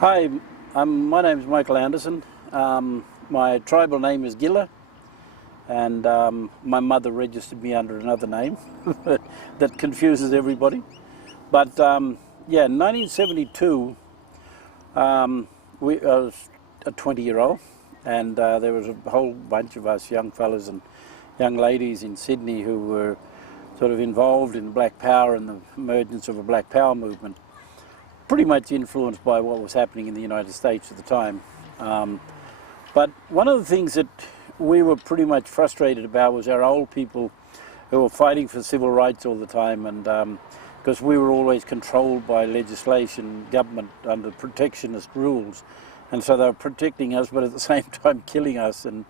Hi, my name is Michael Anderson. My tribal name is Ghillar, and my mother registered me under another name that confuses everybody. But yeah, in 1972, I was a 20-year-old, and there was a whole bunch of us young fellas and young ladies in Sydney who were sort of involved in Black Power and the emergence of a Black Power movement, pretty much influenced by what was happening in the United States at the time. But one of the things that we were pretty much frustrated about was our old people who were fighting for civil rights all the time, and because we were always controlled by legislation, government under protectionist rules, and so they were protecting us but at the same time killing us, and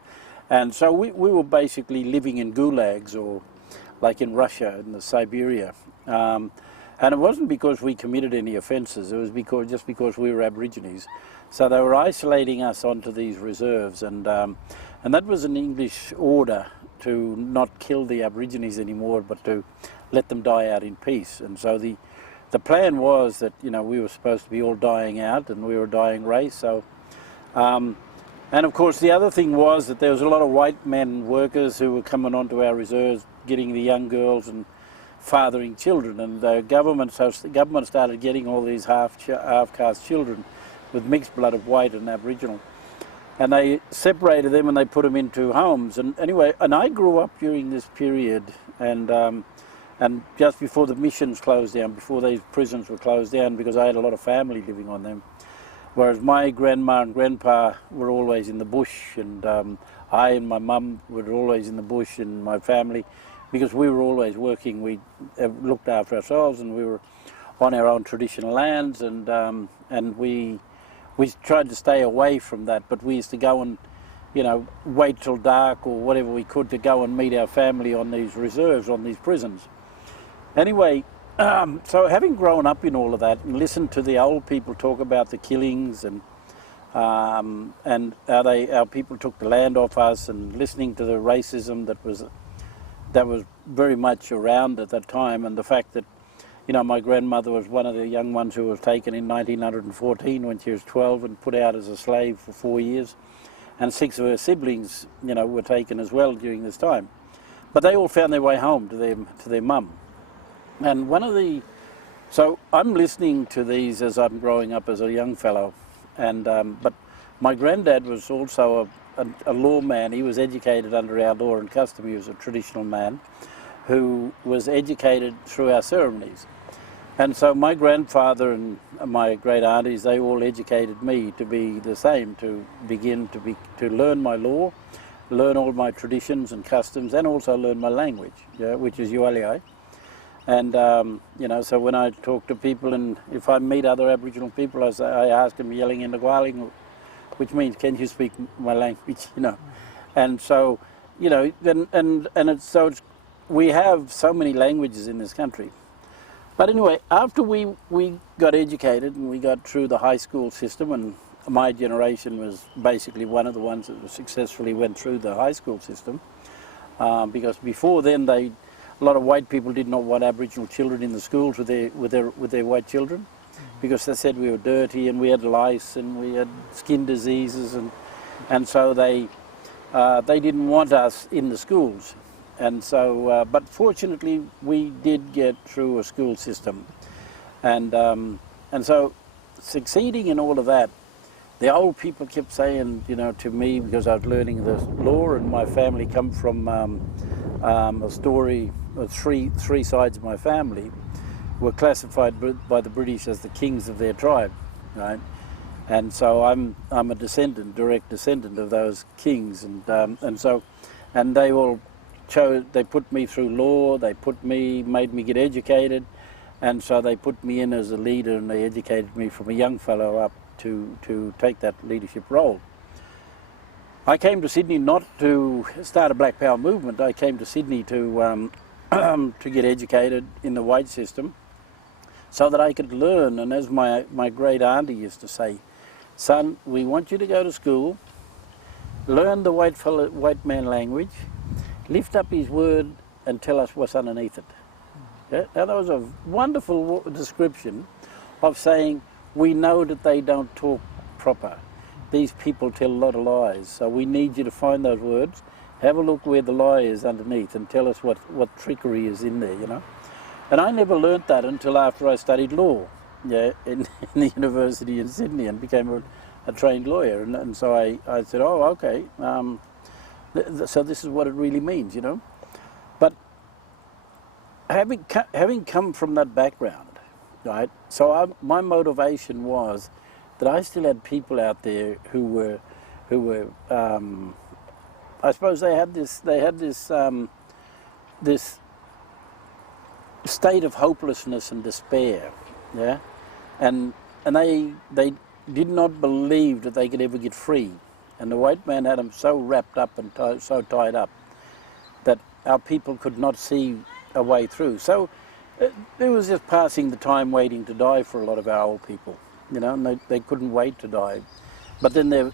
so we were basically living in gulags, or like in Russia, in the Siberia. And it wasn't because we committed any offences, it was just because we were Aborigines. So they were isolating us onto these reserves, and that was an English order to not kill the Aborigines anymore, but to let them die out in peace. And so the plan was that, you know, we were supposed to be all dying out, and we were a dying race. So, and of course the other thing was that there was a lot of white men workers who were coming onto our reserves, getting the young girls and fathering children, and the government started getting all these half-caste children with mixed blood of white and Aboriginal, and they separated them and they put them into homes. And anyway, and I grew up during this period, and just before the missions closed down, before these prisons were closed down, because I had a lot of family living on them, whereas my grandma and grandpa were always in the bush, and I and my mum were always in the bush, and my family, because we were always working. We looked after ourselves, and we were on our own traditional lands, and we tried to stay away from that, but we used to go and, you know, wait till dark or whatever we could to go and meet our family on these reserves, on these prisons. Anyway, so having grown up in all of that and listened to the old people talk about the killings and how our people took the land off us, and listening to the racism that was very much around at that time, and the fact that, you know, my grandmother was one of the young ones who was taken in 1914 when she was 12 and put out as a slave for 4 years, and 6 of her siblings, you know, were taken as well during this time. But they all found their way home to their mum. And so I'm listening to these as I'm growing up as a young fellow, and but my granddad was also a lawman. He was educated under our law and custom. He was a traditional man who was educated through our ceremonies. And so my grandfather and my great aunties, they all educated me to be the same, to begin to learn my law, learn all my traditions and customs, and also learn my language, yeah, which is Euahlayi. And you know, so when I talk to people, and if I meet other Aboriginal people, I ask them, yelling in the Euahlayi, which means, can you speak my language, you know? And so, you know, we have so many languages in this country. But anyway, after we got educated and we got through the high school system, and my generation was basically one of the ones that successfully went through the high school system, because before then a lot of white people did not want Aboriginal children in the schools with their white children, because they said we were dirty and we had lice and we had skin diseases, and so they didn't want us in the schools. And so, but fortunately we did get through a school system, and so succeeding in all of that, the old people kept saying, you know, to me, because I was learning the law, and my family come from a story of three sides of my family were classified by the British as the kings of their tribe, right? And so I'm a descendant, direct descendant of those kings, and they all they put me through law, made me get educated, and so they put me in as a leader, and they educated me from a young fellow up to take that leadership role. I came to Sydney not to start a Black Power movement. I came to Sydney to get educated in the white system, so that I could learn. And as my great auntie used to say, son, we want you to go to school, learn the white man language, lift up his word and tell us what's underneath it. Yeah? Now that was a wonderful description of saying, we know that they don't talk proper. These people tell a lot of lies, so we need you to find those words, have a look where the lie is underneath and tell us what trickery is in there, you know. And I never learnt that until after I studied law, yeah, in the university in Sydney and became a trained lawyer. And so I said, oh, okay, so this is what it really means, you know. But having come from that background, right, so my motivation was that I still had people out there who were I suppose they had this this state of hopelessness and despair, yeah, and they did not believe that they could ever get free, and the white man had them so wrapped up and so tied up that our people could not see a way through. So it was just passing the time waiting to die for a lot of our old people, you know, and they couldn't wait to die. But then they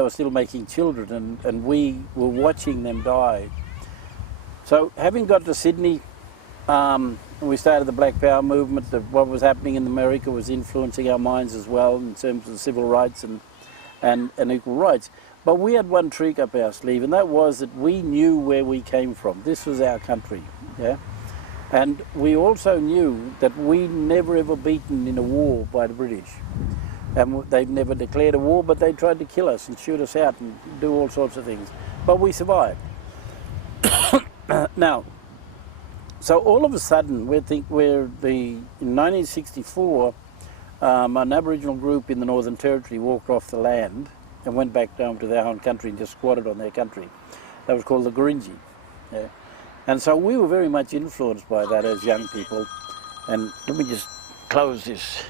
were still making children, and we were watching them die. So having got to Sydney, we started the Black Power movement. What was happening in America was influencing our minds as well in terms of civil rights and equal rights. But we had one trick up our sleeve, and that was that we knew where we came from. This was our country, yeah. And we also knew that we never ever beaten in a war by the British. And they've never declared a war, but they tried to kill us and shoot us out and do all sorts of things. But we survived. Now, so all of a sudden, in 1964, an Aboriginal group in the Northern Territory walked off the land and went back down to their own country and just squatted on their country. That was called the Ghurradjong. Yeah. And so we were very much influenced by that as young people. And let me just close this.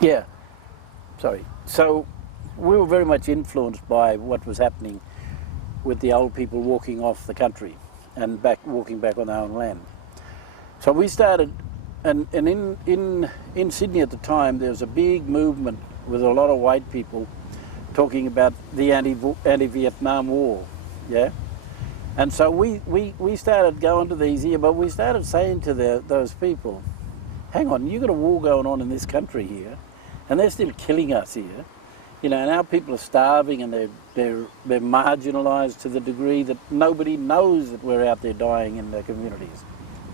Yeah, sorry. So we were very much influenced by what was happening with the old people walking off the country and walking back on their own land. So we started, and in Sydney at the time, there was a big movement with a lot of white people talking about the anti-Vietnam War, yeah? And so we started going to these here, but we started saying to those people, hang on, you've got a war going on in this country here, and they're still killing us here, you know, and our people are starving and they're marginalised to the degree that nobody knows that we're out there dying in their communities,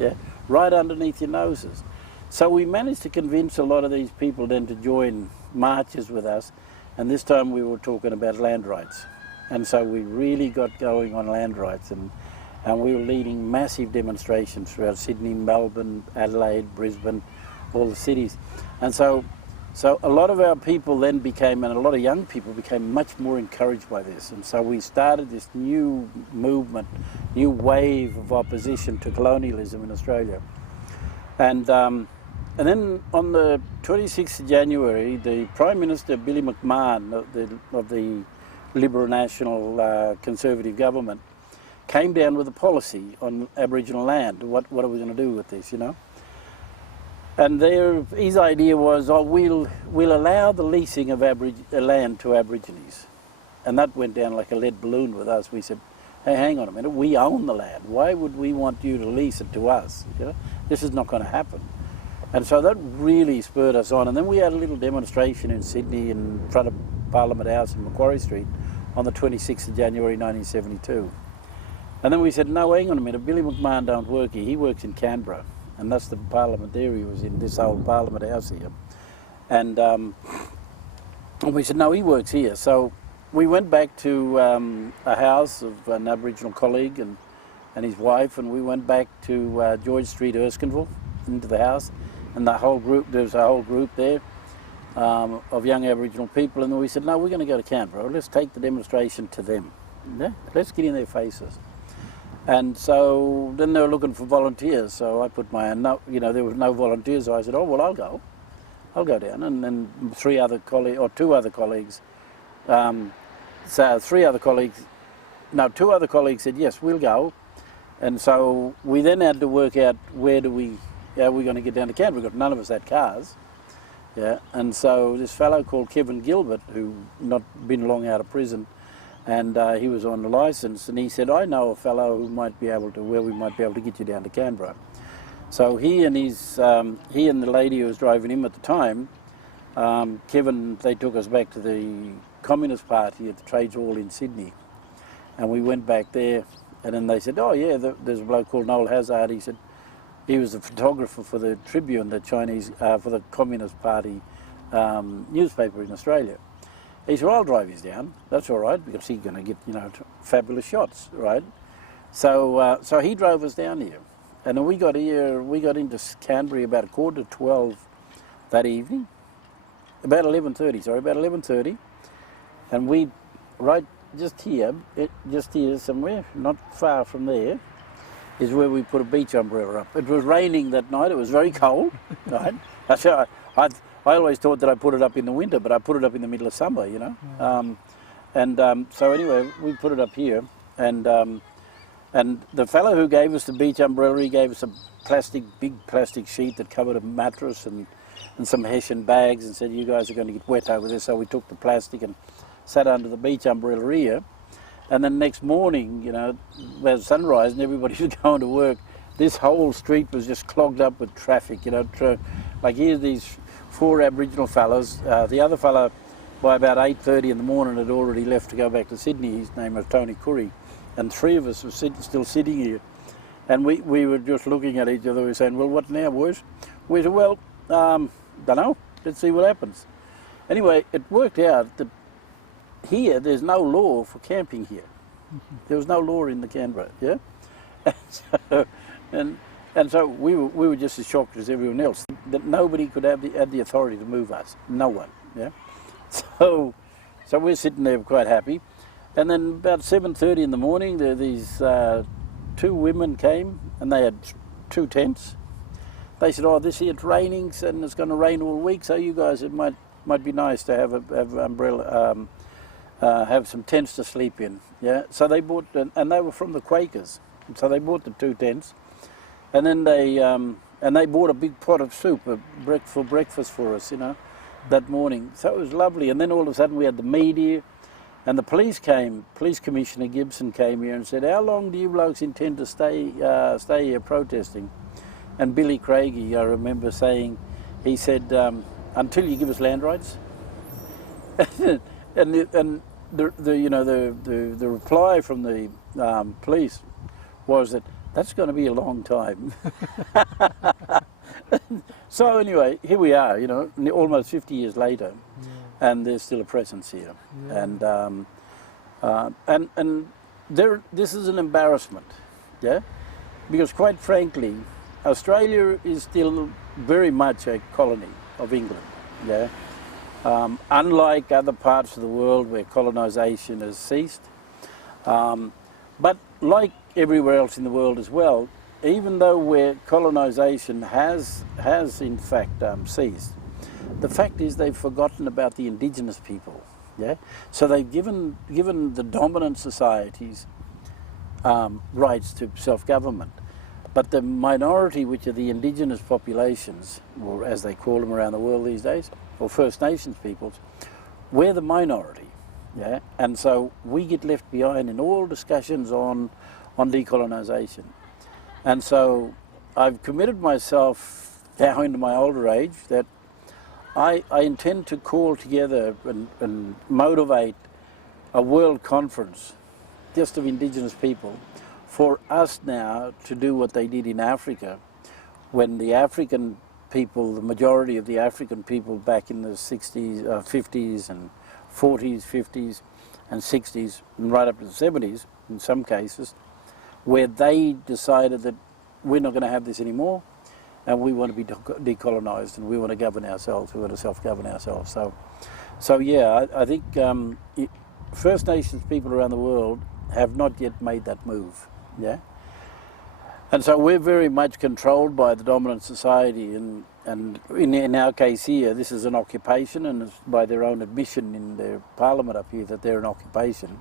yeah, right underneath your noses. So we managed to convince a lot of these people then to join marches with us, and this time we were talking about land rights. And so we really got going on land rights, and we were leading massive demonstrations throughout Sydney, Melbourne, Adelaide, Brisbane, all the cities. And so a lot of our people then became, and a lot of young people became much more encouraged by this. And so we started this new movement, new wave of opposition to colonialism in Australia. And then on the 26th of January, the Prime Minister, Billy McMahon, of the Liberal National Conservative government, came down with a policy on Aboriginal land. What are we going to do with this, you know? And his idea was, oh, we'll allow the leasing of land to Aborigines. And that went down like a lead balloon with us. We said, hey, hang on a minute, we own the land. Why would we want you to lease it to us? You know? This is not going to happen. And so that really spurred us on. And then we had a little demonstration in Sydney in front of Parliament House in Macquarie Street on the 26th of January 1972. And then we said, no, hang on a minute, Billy McMahon don't work here, he works in Canberra. And that's the parliament there he was in, this old Parliament House here. And we said, no, he works here. So we went back to a house of an Aboriginal colleague and his wife, and we went back to George Street, Erskineville, into the house. And the whole group, there was a whole group there of young Aboriginal people. And then we said, no, we're going to go to Canberra. Let's take the demonstration to them. Yeah? Let's get in their faces. And so then they were looking for volunteers. So I put my, you know, there was no volunteers. So I said, oh, well, I'll go down. And then two other colleagues, two other colleagues said, yes, we'll go. And so we then had to work out how are we going to get down to Canberra, because none of us had cars. Yeah, and so this fellow called Kevin Gilbert, who not been long out of prison, and he was on the licence, and he said, I know a fellow who might be able to, where we might be able to get you down to Canberra. So he and the lady who was driving him at the time, Kevin, they took us back to the Communist Party at the Trades Hall in Sydney, and we went back there, and then they said, oh yeah, there's a bloke called Noel Hazard. He said he was the photographer for the Tribune, the Chinese, for the Communist Party newspaper in Australia. He said, well, I'll drive you down. That's all right, because he's going to get, you know, fabulous shots, right? So so he drove us down here, and then we got into Canberra about 11:45 that evening. About 11:30, and we, right just here somewhere, not far from there, is where we put a beach umbrella up. It was raining that night, it was very cold, right? So I always thought that I put it up in the winter, but I put it up in the middle of summer, you know. So anyway, we put it up here, and the fellow who gave us the beach umbrella, he gave us a big plastic sheet that covered a mattress and some Hessian bags, and said, you guys are going to get wet over there. So we took the plastic and sat under the beach umbrella here. And then next morning, you know, at sunrise and everybody was going to work, this whole street was just clogged up with traffic, you know. Like here's these 4 Aboriginal fellas. The other fella, by about 8:30 in the morning, had already left to go back to Sydney. His name was Tony Curry. And 3 of us were still sitting here. And we were just looking at each other. We were saying, well, what now, boys? We said, well, don't know. Let's see what happens. Anyway, it worked out that here there's no law for camping here. There was no law in the Canberra, yeah. And so we were just as shocked as everyone else that nobody could have the authority to move us. No one, yeah. So we're sitting there quite happy, and then about 7:30 in the morning, these 2 women came and they had 2 tents. They said, oh, this here it's raining and it's going to rain all week, so you guys, it might be nice to have an umbrella, have some tents to sleep in. Yeah. So they bought, and they were from the Quakers, so they bought the 2 tents, and then they bought a big pot of soup for breakfast for us, you know, that morning. So it was lovely. And then all of a sudden we had the media, and the police came. Police Commissioner Gibson came here and said, how long do you blokes intend to stay here protesting? And Billy Craigie, I remember saying, he said, until you give us land rights. and the reply from the police was that that's going to be a long time. So anyway, here we are, you know, almost 50 years later, and there's still a presence here, and this is an embarrassment, yeah, because quite frankly, Australia is still very much a colony of England, yeah. Unlike other parts of the world where colonisation has ceased, but like everywhere else in the world as well, even though where colonisation has in fact ceased, the fact is they've forgotten about the Indigenous people, yeah. So they've given the dominant societies rights to self-government. But the minority, which are the Indigenous populations, or as they call them around the world these days, or First Nations peoples, we're the minority, yeah? And so we get left behind in all discussions on decolonisation. And so I've committed myself now into my older age that I intend to call together and motivate a world conference just of Indigenous people for us now to do what they did in Africa when the African people, the majority of the African people back in the 60s, 50s and 40s, 50s and 60s and right up to the 70s in some cases, where they decided that we're not going to have this anymore and we want to be decolonised and we want to govern ourselves, we want to self-govern ourselves. So yeah, I think First Nations people around the world have not yet made that move. Yeah, and so we're very much controlled by the dominant society, and in our case here, this is an occupation, and it's by their own admission in their parliament up here that they're an occupation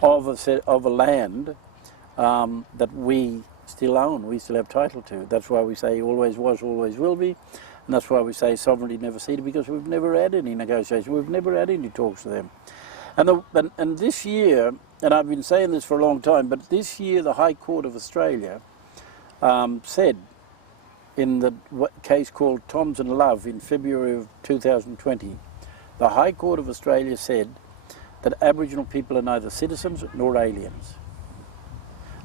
of a land that we still own, we still have title to. That's why we say always was, always will be, and that's why we say sovereignty never ceded, because we've never had any negotiation, we've never had any talks to them. And this year, and I've been saying this for a long time, but this year the High Court of Australia said in the case called Thoms and Love in February of 2020, the High Court of Australia said that Aboriginal people are neither citizens nor aliens.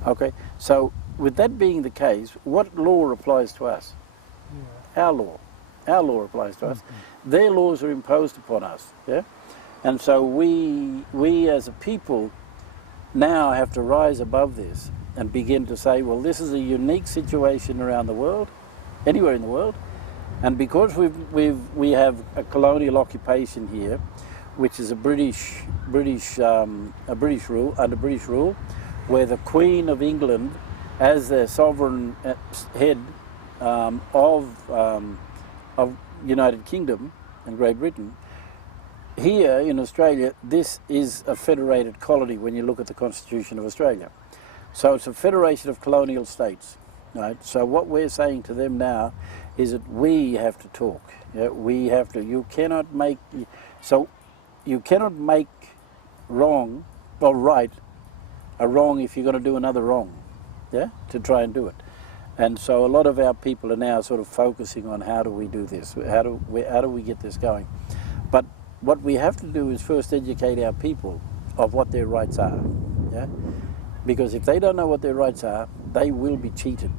Okay, so with that being the case, what law applies to us? Yeah. Our law. Our law applies to us. Their laws are imposed upon us. Yeah, and so we as a people now have to rise above this and begin to say, well, this is a unique situation around the world, anywhere in the world, and because we have a colonial occupation here, which is a British rule, under British rule, where the Queen of England, as the sovereign head of United Kingdom and Great Britain, here in Australia, this is a federated colony when you look at the Constitution of Australia. So it's a federation of colonial states, right? So what we're saying to them now is that we have to talk. Yeah? We have to. You cannot make wrong or right a wrong if you're going to do another wrong, yeah, to try and do it. And so a lot of our people are now sort of focusing on how do we do this, how do we get this going. But what we have to do is first educate our people of what their rights are, yeah? Because if they don't know what their rights are, they will be cheated.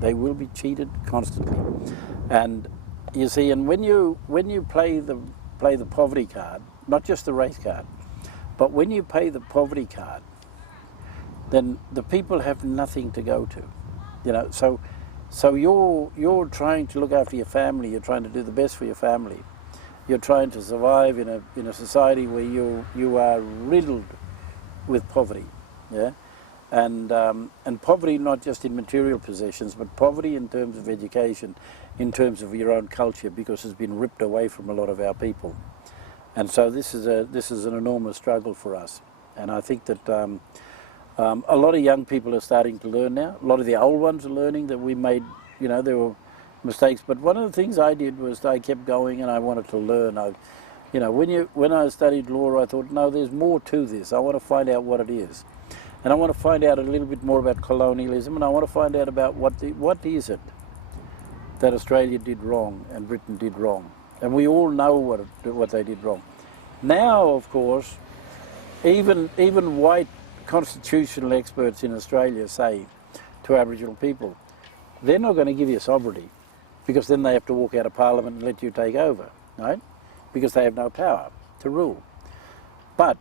They will be cheated constantly. And you see, and when you play the poverty card, not just the race card, but when you pay the poverty card, then the people have nothing to go to. You know, so you're trying to look after your family, you're trying to do the best for your family. You're trying to survive in a society where you are riddled with poverty, yeah? And poverty not just in material possessions, but poverty in terms of education, in terms of your own culture, because it's been ripped away from a lot of our people. And so this is an enormous struggle for us. And I think that a lot of young people are starting to learn now. A lot of the old ones are learning that we made, you know, there were mistakes. But one of the things I did was I kept going and I wanted to learn. You know, when I studied law, I thought, no, there's more to this. I want to find out what it is. And I want to find out a little bit more about colonialism, and I want to find out about what is it that Australia did wrong and Britain did wrong. And we all know what they did wrong. Now, of course, even white constitutional experts in Australia say to Aboriginal people, they're not going to give you sovereignty, because then they have to walk out of Parliament and let you take over, right? Because they have no power to rule. But,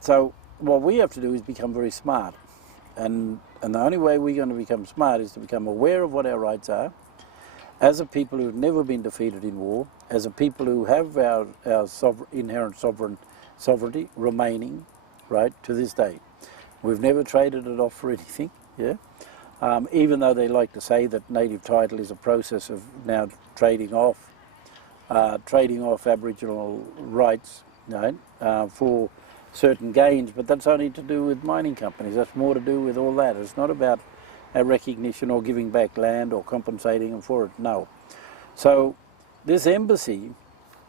so what we have to do is become very smart. And the only way we're going to become smart is to become aware of what our rights are, as a people who've never been defeated in war, as a people who have our inherent sovereignty remaining, right, to this day. We've never traded it off for anything, yeah? Even though they like to say that native title is a process of now trading off Aboriginal rights, right, for certain gains, but that's only to do with mining companies. That's more to do with all that. It's not about a recognition or giving back land or compensating them for it, no. So this embassy,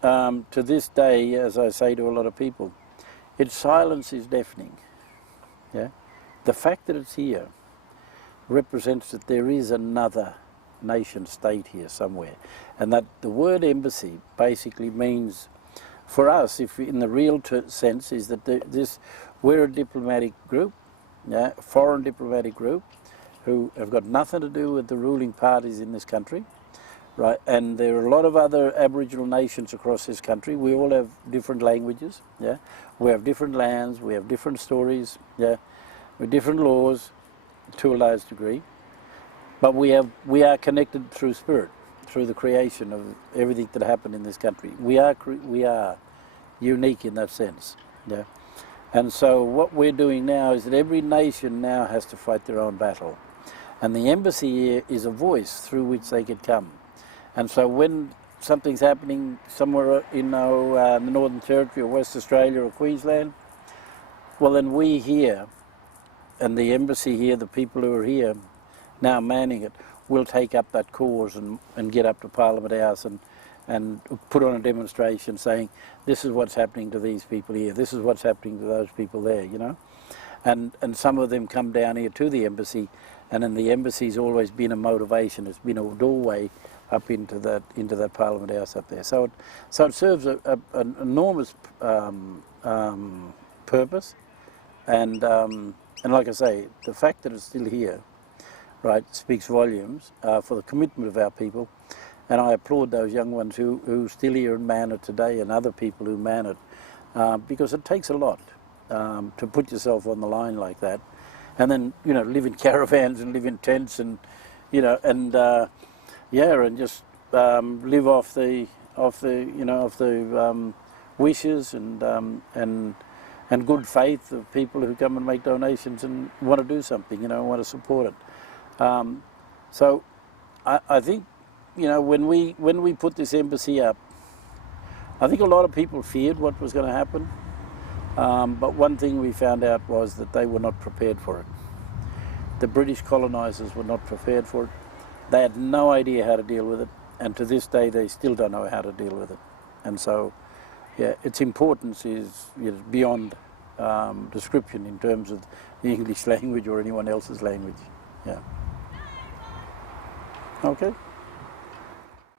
to this day, as I say to a lot of people, its silence is deafening. Yeah? The fact that it's here represents that there is another nation state here somewhere, and that the word embassy basically means, for us, if in the real sense, is that we're a diplomatic group, yeah, a foreign diplomatic group, who have got nothing to do with the ruling parties in this country, right? And there are a lot of other Aboriginal nations across this country. We all have different languages, yeah. We have different lands, we have different stories, yeah, with different laws, to a large degree. But we are connected through spirit, through the creation of everything that happened in this country. We are unique in that sense, yeah. And so what we're doing now is that every nation now has to fight their own battle. And the embassy here is a voice through which they could come. And so when something's happening somewhere in the Northern Territory or West Australia or Queensland, well then we here, and the embassy here, the people who are here now manning it, will take up that cause and get up to Parliament House and put on a demonstration saying, this is what's happening to these people here, this is what's happening to those people there, you know. And some of them come down here to the embassy And then the embassy's always been a motivation. It's been a doorway up into that Parliament House up there. So it serves an enormous purpose, and like I say, the fact that it's still here, right, speaks volumes for the commitment of our people. And I applaud those young ones who still here and man it today, and other people who man it, because it takes a lot to put yourself on the line like that, and then live in caravans and live in tents, and and just live off the wishes and good faith of people who come and make donations and want to do something, want to support it. So I think when we put this embassy up, I think a lot of people feared what was going to happen. But one thing we found out was that they were not prepared for it. The British colonisers were not prepared for it. They had no idea how to deal with it, and to this day they still don't know how to deal with it. And so, yeah, its importance is beyond description in terms of the English language or anyone else's language. Yeah. Okay.